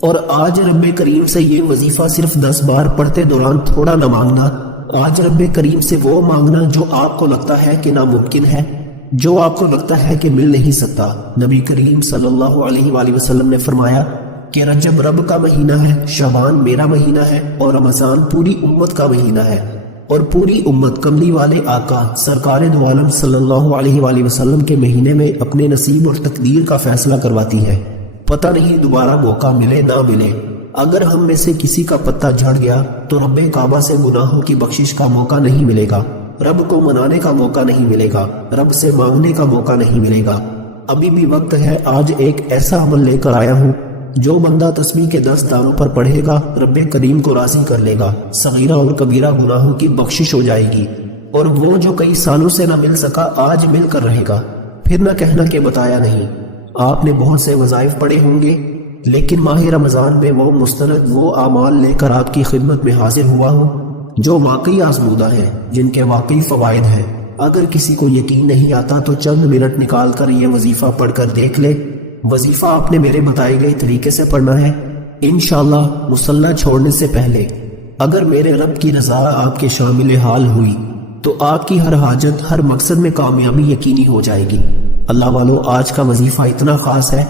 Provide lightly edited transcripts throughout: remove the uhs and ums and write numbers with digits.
اور آج رب کریم سے یہ وظیفہ صرف 10 بار پڑھتے دوران تھوڑا نہ مانگنا، آج رب کریم سے وہ مانگنا جو آپ کو لگتا ہے کہ ناممکن ہے، جو آپ کو لگتا ہے کہ مل نہیں سکتا۔ نبی کریم صلی اللہ علیہ وآلہ وسلم نے فرمایا کہ رجب رب کا مہینہ ہے، شعبان میرا مہینہ ہے، اور رمضان پوری امت کا مہینہ ہے، اور پوری امت کملی والے آقا سرکار دو عالم صلی اللہ علیہ وآلہ وسلم کے مہینے میں اپنے نصیب اور تقدیر کا فیصلہ کرواتی ہے۔ پتہ نہیں دوبارہ موقع ملے نہ ملے، اگر ہم میں سے کسی کا پتہ جھڑ گیا تو رب کعبہ سے گناہوں کی بخشش کا موقع نہیں ملے گا، رب کو منانے کا موقع نہیں ملے گا، رب سے مانگنے کا موقع نہیں ملے گا۔ ابھی بھی وقت ہے۔ آج ایک ایسا عمل لے کر آیا ہوں جو بندہ تسبیح کے 10 دانوں پر پڑھے گا رب کریم کو راضی کر لے گا، صغیرہ اور کبیرہ گناہوں کی بخشش ہو جائے گی، اور وہ جو کئی سالوں سے نہ مل سکا آج مل کر رہے گا۔ پھر نہ کہنا کہ بتایا نہیں۔ آپ نے بہت سے وظائف پڑھے ہوں گے، لیکن ماہ رمضان میں وہ مستند وہ اعمال لے کر آپ کی خدمت میں حاضر ہوا ہوں جو واقعی آزمودہ ہیں، جن کے واقعی فوائد ہیں۔ اگر کسی کو یقین نہیں آتا تو چند منٹ نکال کر یہ وظیفہ پڑھ کر دیکھ لے۔ وظیفہ آپ نے میرے بتائے گئے طریقے سے پڑھنا ہے، انشاءاللہ مصلی چھوڑنے سے پہلے۔ اگر میرے رب کی رضا آپ کے شامل حال ہوئی تو آپ کی ہر حاجت، ہر مقصد میں کامیابی یقینی ہو جائے گی۔ اللہ والو، آج کا وظیفہ اتنا خاص ہے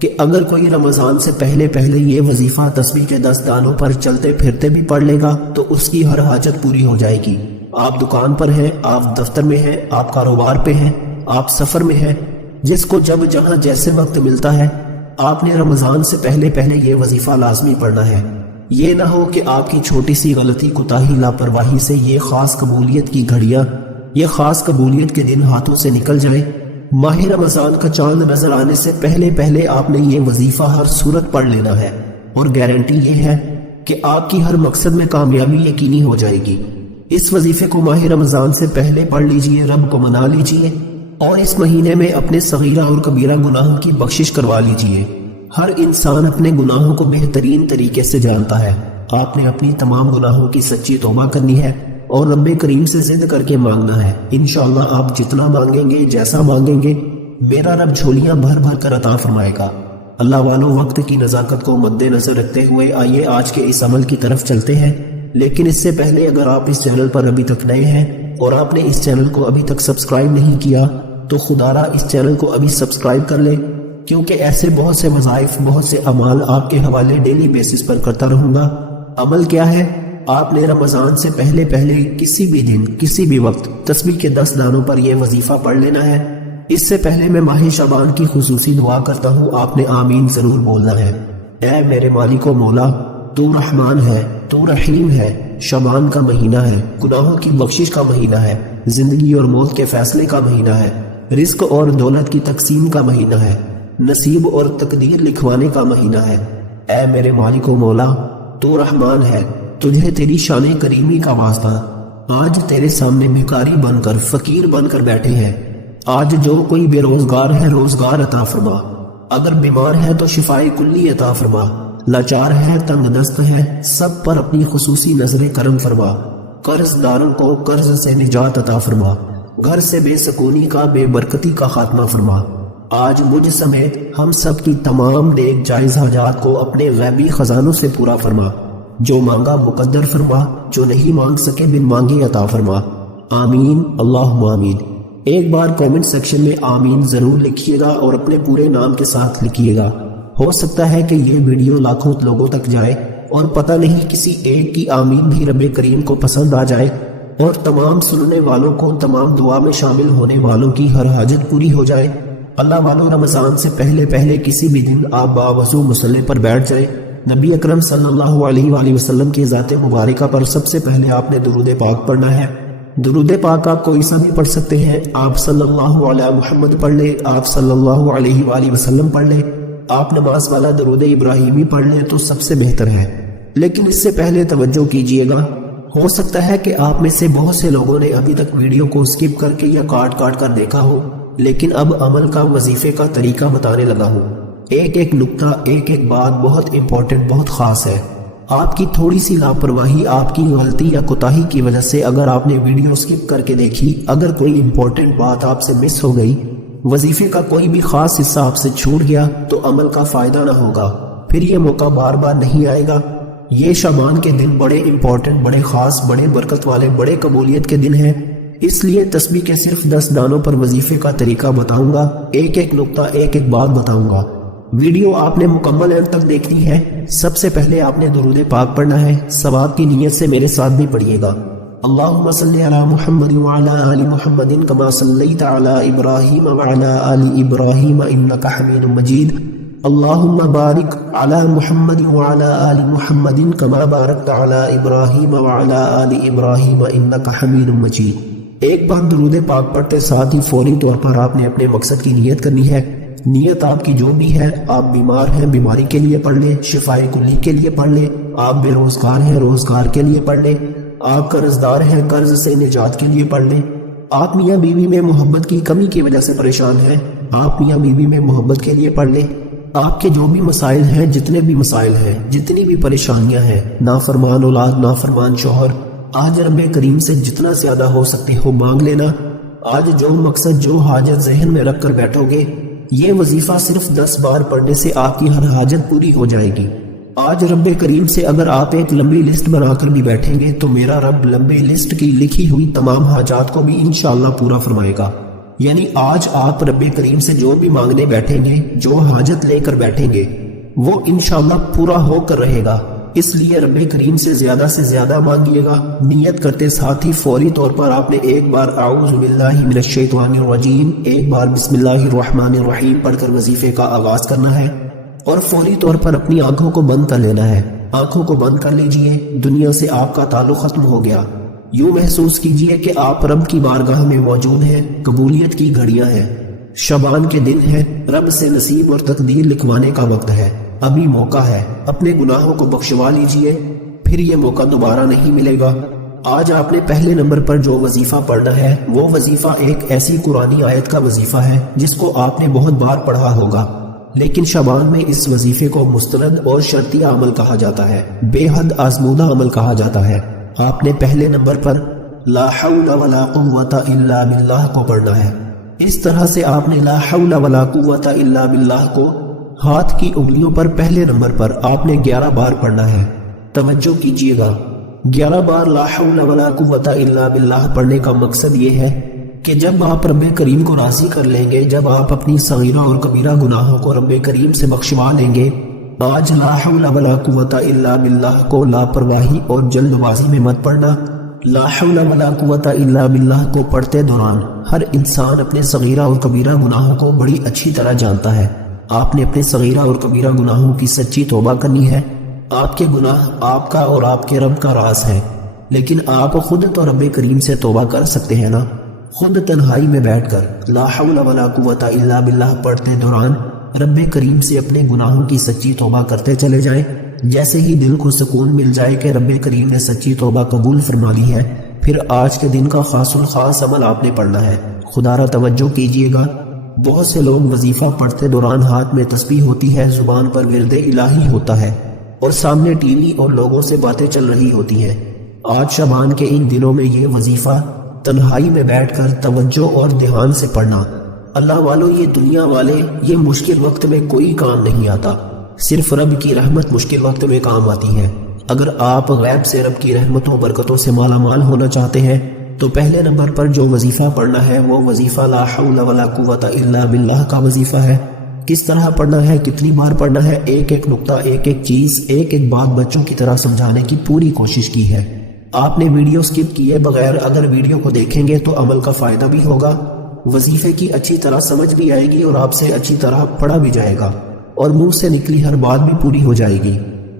کہ اگر کوئی رمضان سے پہلے یہ وظیفہ تسبیح کے 10 دانوں پر چلتے پھرتے بھی پڑھ لے گا تو اس کی ہر حاجت پوری ہو جائے گی۔ آپ دکان پر ہیں، آپ دفتر میں ہیں، آپ کاروبار پہ ہیں، آپ سفر میں ہیں، جس کو جب جہاں جیسے وقت ملتا ہے، آپ نے رمضان سے پہلے یہ وظیفہ لازمی پڑھنا ہے۔ یہ نہ ہو کہ آپ کی چھوٹی سی غلطی، کوتاہی، لاپرواہی سے یہ خاص قبولیت کی گھڑیاں، یہ خاص قبولیت کے دن ہاتھوں سے نکل جائیں۔ ماہ رمضان کا چاند نظر آنے سے پہلے آپ نے یہ وظیفہ ہر صورت پڑھ لینا ہے، اور گارنٹی یہ ہے کہ آپ کی ہر مقصد میں کامیابی یقینی ہو جائے گی۔ اس وظیفے کو ماہ رمضان سے پہلے پڑھ لیجئے، رب کو منا لیجئے، اور اس مہینے میں اپنے صغیرہ اور کبیرہ گناہوں کی بخشش کروا لیجئے۔ ہر انسان اپنے گناہوں کو بہترین طریقے سے جانتا ہے۔ آپ نے اپنی تمام گناہوں کی سچی توبہ کرنی ہے اور رب کریم سے ضد کر کے مانگنا ہے۔ انشاءاللہ آپ جتنا مانگیں گے، جیسا مانگیں گے، میرا رب جھولیاں بھر بھر کر عطا فرمائے گا۔ اللہ والوں، وقت کی نزاکت کو مد نظر رکھتے ہوئے آئیے آج کے اس عمل کی طرف چلتے ہیں۔ لیکن اس سے پہلے اگر آپ اس چینل پر ابھی تک نئے ہیں اور آپ نے اس چینل کو ابھی تک سبسکرائب نہیں کیا تو خدا را اس چینل کو ابھی سبسکرائب کر لیں، کیونکہ ایسے بہت سے وظائف، بہت سے اعمال آپ کے حوالے ڈیلی بیسس پر کرتا رہوں گا۔ عمل کیا ہے؟ آپ نے رمضان سے پہلے کسی بھی دن، کسی بھی وقت تسبیح کے 10 دانوں پر یہ وظیفہ پڑھ لینا ہے۔ اس سے پہلے میں ماہ شعبان کی خصوصی دعا کرتا ہوں، آپ نے آمین ضرور بولنا ہے۔ اے میرے مالک و مولا، تو رحمان ہے، تو رحیم ہے، شعبان کا مہینہ ہے، گناہوں کی بخشش کا مہینہ ہے، زندگی اور موت کے فیصلے کا مہینہ ہے، رزق اور دولت کی تقسیم کا مہینہ ہے، نصیب اور تقدیر لکھوانے کا مہینہ ہے۔ اے میرے مالک و مولا، تو رحمان ہے، تجھے تیری شان کریمی کا واسطہ، آج تیرے سامنے بھکاری بن کر، فقیر بن کر بیٹھے ہیں۔ آج جو کوئی بے روزگار ہے، روزگار عطا فرما، اگر بیمار ہے تو شفائے کلی عطا فرما، لاچار ہے، تنگ دست ہے، سب پر اپنی خصوصی نظر کرم فرما، قرض داروں کو قرض سے نجات عطا فرما، گھر سے بے سکونی کا، بے برکتی کا خاتمہ فرما۔ آج مجھ سمیت ہم سب کی تمام نیک جائز حاجات کو اپنے غیبی خزانوں سے پورا فرما، جو مانگا مقدر فرما، جو نہیں مانگ سکے بن مانگے عطا فرما۔ آمین، اللہم آمین۔ ایک بار کومنٹ سیکشن میں آمین ضرور لکھیے گا اور اپنے پورے نام کے ساتھ لکھیے گا۔ ہو سکتا ہے کہ یہ ویڈیو لاکھوں لوگوں تک جائے اور پتہ نہیں کسی ایک کی آمین بھی رب کریم کو پسند آ جائے، اور تمام سننے والوں کو، تمام دعا میں شامل ہونے والوں کی ہر حاجت پوری ہو جائے۔ اللہ والوں، رمضان سے پہلے کسی بھی دن آپ باوضو مصلی پر بیٹھ جائیں۔ نبی اکرم صلی اللہ علیہ وآلہ وسلم کی ذات مبارکہ پر سب سے پہلے آپ نے درود پاک پڑھنا ہے۔ درود پاک آپ کوئی سا بھی پڑھ سکتے ہیں، آپ صلی اللہ علیہ محمد پڑھ لیں، آپ صلی اللہ علیہ وآلہ وسلم پڑھ لیں، آپ نماز والا درود ابراہیمی پڑھ لیں تو سب سے بہتر ہے۔ لیکن اس سے پہلے توجہ کیجئے گا، ہو سکتا ہے کہ آپ میں سے بہت سے لوگوں نے ابھی تک ویڈیو کو سکپ کر کے یا کاٹ کر دیکھا ہو، لیکن اب عمل کا، وظیفے کا طریقہ بتانے لگا ہوں۔ ایک نکتہ، ایک بات بہت امپورٹنٹ، بہت خاص ہے۔ آپ کی تھوڑی سی لاپرواہی، آپ کی غلطی یا کوتاہی کی وجہ سے اگر آپ نے ویڈیو سکپ کر کے دیکھی، اگر کوئی امپورٹنٹ بات آپ سے مس ہو گئی، وظیفے کا کوئی بھی خاص حصہ آپ سے چھوٹ گیا، تو عمل کا فائدہ نہ ہوگا، پھر یہ موقع بار بار نہیں آئے گا۔ یہ شعبان کے دن بڑے امپورٹنٹ، بڑے خاص، بڑے برکت والے، بڑے قبولیت کے دن ہیں۔ اس لیے تسبیح کے صرف 10 دانوں پر وظیفے کا طریقہ بتاؤں گا، ایک ایک نقطہ، ایک ایک بات بتاؤں گا۔ ویڈیو آپ نے مکمل اینڈ تک دیکھنی ہے۔ سب سے پہلے آپ نے درود پاک پڑھنا ہے، ثواب کی نیت سے میرے ساتھ بھی پڑھیے گا۔ اللہم صلی علی محمد وعلی آل محمد کما صلیت علی ابراہیم وعلی آل ابراہیم انک حمید مجید۔ اللہم بارک علی محمد وعلی آل محمد کما بارکت علی ابراہیم وعلی آل ابراہیم انک حمید مجید۔ ایک بار درود پاک پڑھتے ساتھ ہی فوری طور پر آپ نے اپنے مقصد کی نیت کرنی ہے۔ نیت آپ کی جو بھی ہے، آپ بیمار ہیں بیماری کے لیے پڑھ لیں، شفائے کلی کے لیے پڑھ لیں، آپ بے روزگار ہیں روزگار کے لیے پڑھ لیں، آپ قرض دار ہیں قرض سے نجات کے لیے پڑھ لیں، آپ میاں بیوی میں محبت کی کمی کی وجہ سے پریشان ہیں، آپ میاں بیوی میں محبت کے لیے پڑھ لیں، آپ کے جو بھی مسائل ہیں، جتنے بھی مسائل ہیں، جتنی بھی پریشانیاں ہیں، نافرمان اولاد، نافرمان شوہر، آج رب کریم سے جتنا زیادہ ہو سکتے ہو مانگ لینا۔ آج جو مقصد، جو حاجت ذہن میں رکھ کر بیٹھو گے، یہ وظیفہ صرف 10 بار پڑھنے سے آپ کی ہر حاجت پوری ہو جائے گی۔ آج رب کریم سے اگر آپ ایک لمبی لسٹ بنا کر بھی بیٹھیں گے تو میرا رب لمبی لسٹ کی لکھی ہوئی تمام حاجات کو بھی انشاءاللہ پورا فرمائے گا۔ یعنی آج آپ رب کریم سے جو بھی مانگنے بیٹھیں گے، جو حاجت لے کر بیٹھیں گے، وہ انشاءاللہ پورا ہو کر رہے گا۔ اس لیے رب کریم سے زیادہ مانگیے گا۔ نیت کرتے ساتھ ہی فوری طور پر آپ نے ایک بار اعوذ باللہ من الشیطان الرجیم، ایک بار بسم اللہ الرحمن الرحیم پڑھ کر وظیفے کا آغاز کرنا ہے، اور فوری طور پر اپنی آنکھوں کو بند کر لینا ہے۔ آنکھوں کو بند کر لیجئے، دنیا سے آپ کا تعلق ختم ہو گیا۔ یوں محسوس کیجئے کہ آپ رب کی بارگاہ میں موجود ہیں، قبولیت کی گھڑیاں ہیں، شعبان کے دن ہیں، رب سے نصیب اور تقدیر لکھوانے کا وقت ہے۔ ابھی موقع ہے، اپنے گناہوں کو بخشوا لیجئے، پھر یہ موقع دوبارہ نہیں ملے گا۔ آج آپ نے پہلے نمبر پر جو وظیفہ پڑھنا ہے، وہ وظیفہ ایک ایسی قرآنی آیت کا وظیفہ ہے جس کو آپ نے بہت بار پڑھا ہوگا، لیکن شعبان میں اس وظیفے کو مستند اور شرطیہ عمل کہا جاتا ہے، بے حد آزمودہ عمل کہا جاتا ہے۔ آپ نے پہلے نمبر پر لا حول ولا قوت الا باللہ کو پڑھنا ہے۔ اس طرح سے آپ نے لا حول ولا قوت الا باللہ کو ہاتھ کی انگلیوں پر پہلے نمبر پر آپ نے 11 بار پڑھنا ہے۔ توجہ کیجئے گا، 11 بار لا حول ولا قوت الا باللہ پڑھنے کا مقصد یہ ہے کہ جب آپ رب کریم کو راضی کر لیں گے، جب آپ اپنی صغیرہ اور کبیرہ گناہوں کو رب کریم سے بخشوا لیں گے، آج لا حول ولا قوت الا باللہ کو لاپرواہی اور جلد بازی میں مت پڑھنا۔ لا حول ولا قوت الا باللہ کو پڑھتے دوران ہر انسان اپنے صغیرہ اور کبیرہ گناہوں کو بڑی اچھی طرح جانتا ہے۔ آپ نے اپنے صغیرہ اور کبیرہ گناہوں کی سچی توبہ کرنی ہے۔ آپ کے گناہ آپ کا اور آپ کے رب کا راز ہے، لیکن آپ خود تو رب کریم سے توبہ کر سکتے ہیں نا۔ خود تنہائی میں بیٹھ کر لا حول ولا قوت الا باللہ پڑھتے دوران رب کریم سے اپنے گناہوں کی سچی توبہ کرتے چلے جائیں۔ جیسے ہی دل کو سکون مل جائے کہ رب کریم نے سچی توبہ قبول فرما لی ہے، پھر آج کے دن کا خاص الخاص عمل آپ نے پڑھنا ہے۔ خدا را توجہ کیجئے گا، بہت سے لوگ وظیفہ پڑھتے دوران ہاتھ میں تسبیح ہوتی ہے، زبان پر ورد الہی ہوتا ہے، اور سامنے ٹی وی اور لوگوں سے باتیں چل رہی ہوتی ہیں۔ آج شعبان کے ان دنوں میں یہ وظیفہ تنہائی میں بیٹھ کر توجہ اور دھیان سے پڑھنا۔ اللہ والو، یہ دنیا والے، یہ مشکل وقت میں کوئی کام نہیں آتا، صرف رب کی رحمت مشکل وقت میں کام آتی ہے۔ اگر آپ غیب سے رب کی رحمتوں برکتوں سے مالا مال ہونا چاہتے ہیں تو پہلے نمبر پر جو وظیفہ پڑھنا ہے وہ وظیفہ لا حول ولا قوت الا باللہ کا وظیفہ ہے۔ کس طرح پڑھنا ہے، کتنی بار پڑھنا ہے، ایک ایک نقطہ، ایک ایک چیز، ایک ایک بات بچوں کی طرح سمجھانے کی پوری کوشش کی ہے۔ آپ نے ویڈیو سکپ کیے بغیر اگر ویڈیو کو دیکھیں گے تو عمل کا فائدہ بھی ہوگا، وظیفے کی اچھی طرح سمجھ بھی آئے گی اور آپ سے اچھی طرح پڑھا بھی جائے گا، اور منہ سے نکلی ہر بات بھی پوری ہو جائے گی۔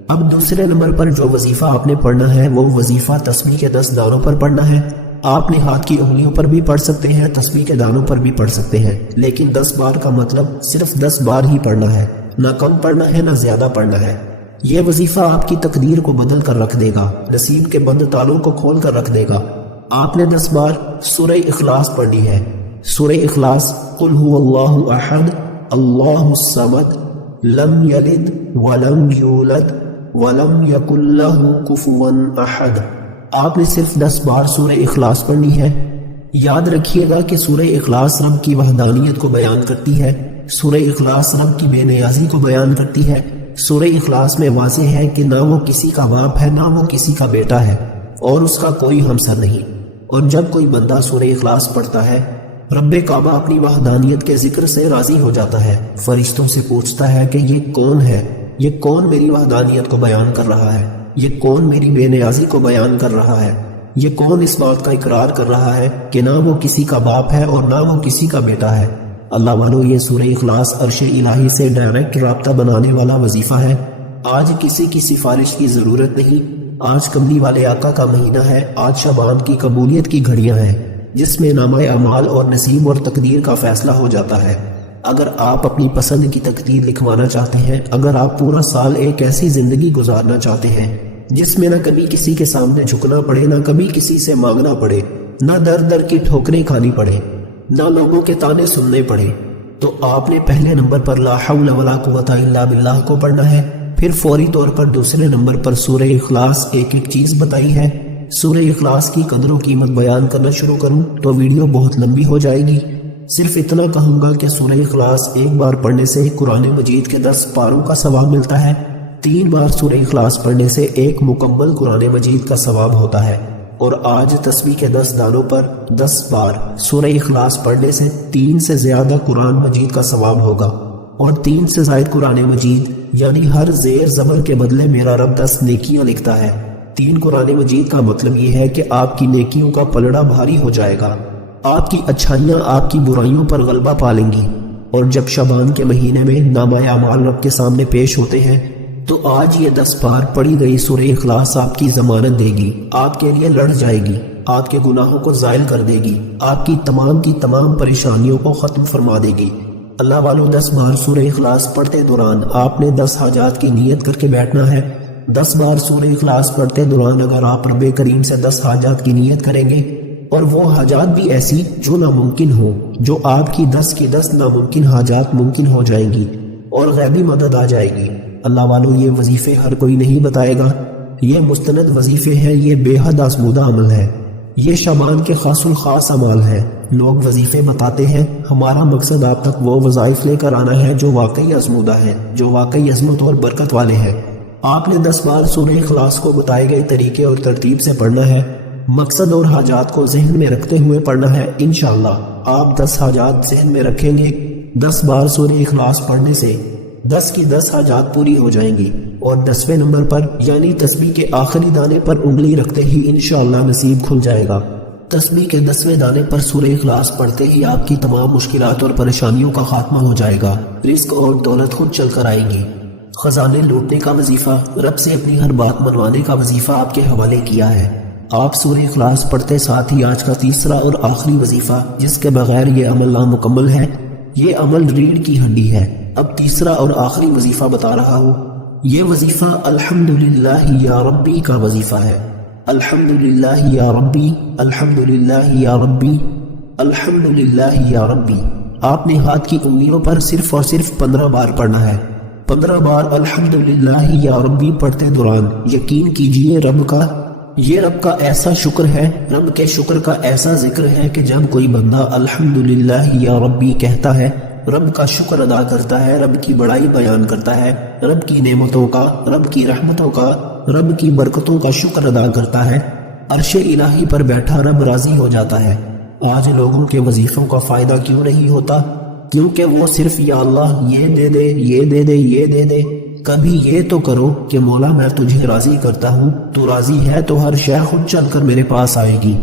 اب دوسرے نمبر پر جو وظیفہ آپ نے پڑھنا ہے وہ وظیفہ تسبیح کے 10 دانوں پر پڑھنا ہے۔ آپ نے ہاتھ کی انگلیوں پر بھی پڑھ سکتے ہیں، تسبیح کے دانوں پر بھی پڑھ سکتے ہیں، لیکن 10 بار کا مطلب صرف 10 بار ہی پڑھنا ہے، نہ کم پڑھنا ہے نہ زیادہ پڑھنا ہے۔ یہ وظیفہ آپ کی تقدیر کو بدل کر رکھ دے گا، نصیب کے بند تالوں کو کھول کر رکھ دے گا۔ آپ نے 10 بار سورہ اخلاص پڑھنی ہے۔ سورہ اخلاص، قل هو اللہ احد اللہ الصمد لم یلد ولم یولد ولم یکن لہ کفوا احد۔ آپ نے صرف 10 بار سورہ اخلاص پڑھنی ہے۔ یاد رکھیے گا کہ سورہ اخلاص رب کی وحدانیت کو بیان کرتی ہے، سورہ اخلاص رب کی بے نیازی کو بیان کرتی ہے، سورہ اخلاص میں واضح ہے کہ نہ وہ کسی کا باپ ہے نہ وہ کسی کا بیٹا ہے اور اس کا کوئی ہمسر نہیں۔ اور جب کوئی بندہ سورہ اخلاص پڑھتا ہے رب کعبہ اپنی وحدانیت کے ذکر سے راضی ہو جاتا ہے، فرشتوں سے پوچھتا ہے کہ یہ کون ہے، یہ کون میری وحدانیت کو بیان کر رہا ہے، یہ کون میری بے نیازی کو بیان کر رہا ہے، یہ کون اس بات کا اقرار کر رہا ہے کہ نہ وہ کسی کا باپ ہے اور نہ وہ کسی کا بیٹا ہے۔ اللہ والو، یہ سورہ اخلاص عرش الہی سے ڈائریکٹ رابطہ بنانے والا وظیفہ ہے۔ آج کسی کی سفارش کی ضرورت نہیں، آج کملی والے آقا کا مہینہ ہے، آج شعبان کی قبولیت کی گھڑیاں ہیں جس میں نامہ اعمال اور نصیب اور تقدیر کا فیصلہ ہو جاتا ہے۔ اگر آپ اپنی پسند کی تقدیر لکھوانا چاہتے ہیں، اگر آپ پورا سال ایک ایسی زندگی گزارنا چاہتے ہیں جس میں نہ کبھی کسی کے سامنے جھکنا پڑے، نہ کبھی کسی سے مانگنا پڑے، نہ در در کی ٹھوکریں کھانی پڑے، نہ لوگوں کے تانے سننے پڑے، تو آپ نے پہلے نمبر پر لا حول ولا قوت الا باللہ کو پڑھنا ہے۔ پھر فوری طور پر دوسرے نمبر پر سورہ اخلاص ایک ایک چیز بتائی ہے۔ سورہ اخلاص کی قدر و قیمت بیان کرنا شروع کروں تو ویڈیو بہت لمبی ہو جائے گی۔ صرف اتنا کہوں گا کہ سورہ اخلاص ایک بار پڑھنے سے قرآن مجید کے 10 پاروں کا ثواب ملتا ہے، 3 بار سورہ اخلاص پڑھنے سے ایک مکمل قرآن مجید کا ثواب ہوتا ہے، اور آج تسبیح کے 10 دانوں پر 10 بار سورہ اخلاص پڑھنے سے 3 سے زیادہ قرآن مجید کا ثواب ہوگا، اور 3 سے زائد قرآن مجید یعنی ہر زیر زبر کے بدلے میرا رب 10 نیکیاں لکھتا ہے۔ 3 قرآن مجید کا مطلب یہ ہے کہ آپ کی نیکیوں کا پلڑا بھاری ہو جائے گا، آپ کی اچھائیاں آپ کی برائیوں پر غلبہ پالیں گی، اور جب شعبان کے مہینے میں نامہ اعمال رب کے سامنے پیش ہوتے ہیں تو آج یہ 10 بار پڑھی گئی سورہ اخلاص آپ کی ضمانت دے گی، آپ کے لیے لڑ جائے گی، آپ کے گناہوں کو زائل کر دے گی، آپ کی تمام پریشانیوں کو ختم فرما دے گی۔ اللہ والو، 10 بار سورہ اخلاص پڑھتے دوران آپ نے 10 حاجات کی نیت کر کے بیٹھنا ہے۔ 10 بار سورہ اخلاص پڑھتے دوران اگر آپ رب کریم سے 10 حاجات کی نیت کریں گے، اور وہ حاجات بھی ایسی جو ناممکن ہو، جو آپ کی 10 کی 10 ناممکن حاجات ممکن ہو جائیں گی اور غیبی مدد آ جائے گی۔ اللہ والو، یہ وظیفے ہر کوئی نہیں بتائے گا، یہ مستند وظیفے ہیں، یہ بے حد آزمودہ عمل ہے، یہ شعبان کے خاص الخاص اعمال ہے۔ لوگ وظیفے بتاتے ہیں، ہمارا مقصد آپ تک وہ وظائف لے کر آنا ہے جو واقعی آزمودہ ہے، جو واقعی عظمت اور برکت والے ہیں۔ آپ نے 10 بار سورہ اخلاص کو بتائے گئے طریقے اور ترتیب سے پڑھنا ہے، مقصد اور حاجات کو ذہن میں رکھتے ہوئے پڑھنا ہے۔ انشاءاللہ آپ 10 حاجات ذہن میں رکھیں گے، 10 بار سورہ اخلاص پڑھنے سے 10 کی 10 حاجات پوری ہو جائیں گی، اور 10ویں نمبر پر یعنی تسبیح کے آخری دانے پر انگلی رکھتے ہی انشاءاللہ نصیب کھل جائے گا۔ تسبیح کے 10ویں دانے پر سورہ اخلاص پڑھتے ہی آپ کی تمام مشکلات اور پریشانیوں کا خاتمہ ہو جائے گا، رزق اور دولت خود چل کر آئیں گی۔ خزانے لوٹنے کا وظیفہ، رب سے اپنی ہر بات منوانے کا وظیفہ آپ کے حوالے کیا ہے۔ آپ سورہ اخلاص پڑھتے ساتھ ہی آج کا تیسرا اور آخری وظیفہ، جس کے بغیر یہ عمل نامکمل ہے، یہ عمل ریڑھ کی ہڈی ہے۔ اب تیسرا اور آخری وظیفہ بتا رہا ہوں، یہ وظیفہ الحمدللہ یا ربی کا وظیفہ ہے۔ الحمدللہ یا ربی، الحمدللہ یا ربی، الحمدللہ یا ربی۔ آپ نے ہاتھ کی انگلیوں پر صرف اور صرف 15 بار پڑھنا ہے۔ 15 بار الحمدللہ یا ربی پڑھتے دوران یقین کیجئے رب کا ایسا شکر ہے، رب کے شکر کا ایسا ذکر ہے کہ جب کوئی بندہ الحمدللہ یا ربی کہتا ہے، رب کا شکر ادا کرتا ہے، رب کی بڑائی بیان کرتا ہے، رب کی نعمتوں کا، رب کی رحمتوں کا، رب کی برکتوں کا شکر ادا کرتا ہے، عرش الہی پر بیٹھا رب راضی ہو جاتا ہے۔ آج لوگوں کے وظیفوں کا فائدہ کیوں نہیں ہوتا؟ کیونکہ وہ صرف یا اللہ یہ دے دے، یہ دے دے، یہ دے دے۔ کبھی یہ تو کرو کہ مولا میں تجھے راضی کرتا ہوں، تو راضی ہے تو ہر شے خود چل کر میرے پاس آئے گی۔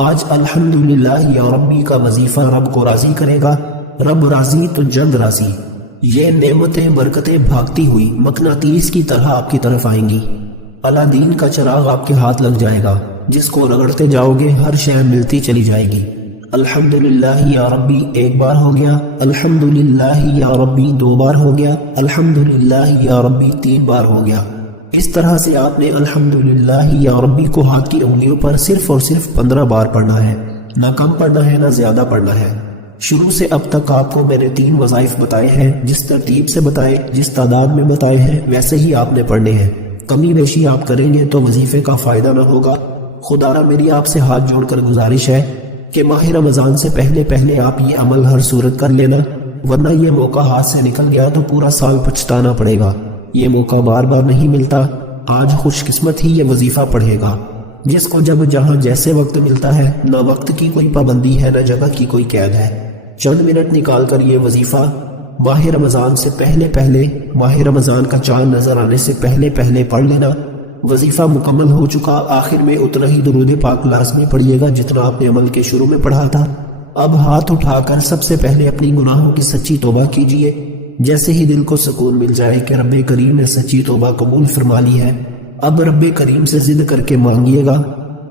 آج الحمدللہ یا ربی کا وظیفہ رب کو راضی کرے گا، رب راضی تو جگ راضی۔ یہ نعمتیں برکتیں بھاگتی ہوئی مقناطیس کی طرح آپ کی طرف آئیں گی۔ الادین کا چراغ آپ کے ہاتھ لگ جائے گا، جس کو رگڑتے جاؤ گے ہر شے ملتی چلی جائے گی۔ الحمدللہ یا ربی 1 بار ہو گیا، الحمدللہ یا ربی 2 بار ہو گیا، الحمدللہ یا ربی 3 بار ہو گیا۔ اس طرح سے آپ نے الحمدللہ یا ربی کو ہاتھ کی انگلیوں پر صرف اور صرف 15 بار پڑھنا ہے، نہ کم پڑھنا ہے نہ زیادہ پڑھنا ہے۔ شروع سے اب تک آپ کو میں نے 3 وظائف بتائے ہیں، جس ترتیب سے بتائے، جس تعداد میں بتائے ہیں، ویسے ہی آپ نے پڑھنے ہیں۔ کمی بیشی آپ کریں گے تو وظیفے کا فائدہ نہ ہوگا۔ خدارا میری آپ سے ہاتھ جوڑ کر گزارش ہے کہ ماہ رمضان سے پہلے آپ یہ عمل ہر صورت کر لینا، ورنہ یہ موقع ہاتھ سے نکل گیا تو پورا سال پچھتانا پڑے گا۔ یہ موقع بار بار نہیں ملتا، آج خوش قسمت ہی یہ وظیفہ پڑھے گا، جس کو جب جہاں جیسے وقت ملتا ہے، نہ وقت کی کوئی پابندی ہے نہ جگہ کی کوئی قید ہے، چند منٹ نکال کر یہ وظیفہ ماہ رمضان سے پہلے ماہ رمضان کا چاند نظر آنے سے پہلے پڑھ لینا۔ وظیفہ مکمل ہو چکا، آخر میں اتنا ہی درود پاک لازمی پڑھیے گا جتنا آپ نے عمل کے شروع میں پڑھا تھا۔ اب ہاتھ اٹھا کر سب سے پہلے اپنی گناہوں کی سچی توبہ کیجیے، جیسے ہی دل کو سکون مل جائے کہ رب کریم نے سچی توبہ قبول فرما لی ہے، اب رب کریم سے ضد کر کے مانگیے گا۔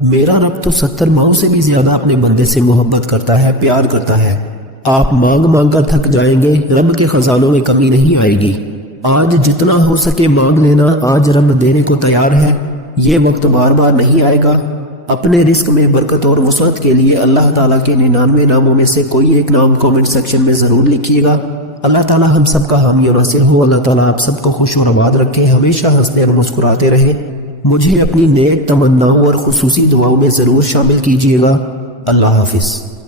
میرا رب تو 70 ماؤں سے بھی زیادہ اپنے بندے سے محبت کرتا ہے، پیار کرتا ہے۔ آپ مانگ کر تھک جائیں گے، رب کے خزانوں میں کمی نہیں آئے گی۔ آج جتنا ہو سکے مانگ لینا، آج رب دینے کو تیار ہے، یہ وقت بار بار نہیں آئے گا۔ اپنے رزق میں برکت اور وسعت کے لیے اللہ تعالیٰ کے 99 ناموں میں سے کوئی ایک نام کومنٹ سیکشن میں ضرور لکھیے گا۔ اللہ تعالیٰ ہم سب کا حامی اور ناصر ہو۔ اللہ تعالیٰ آپ سب کو خوش اور آباد رکھے، ہمیشہ ہنستے اور مسکراتے رہے۔ مجھے اپنی نیک تمناؤں اور خصوصی دعاؤں میں ضرور شامل کیجیے گا۔ اللہ حافظ۔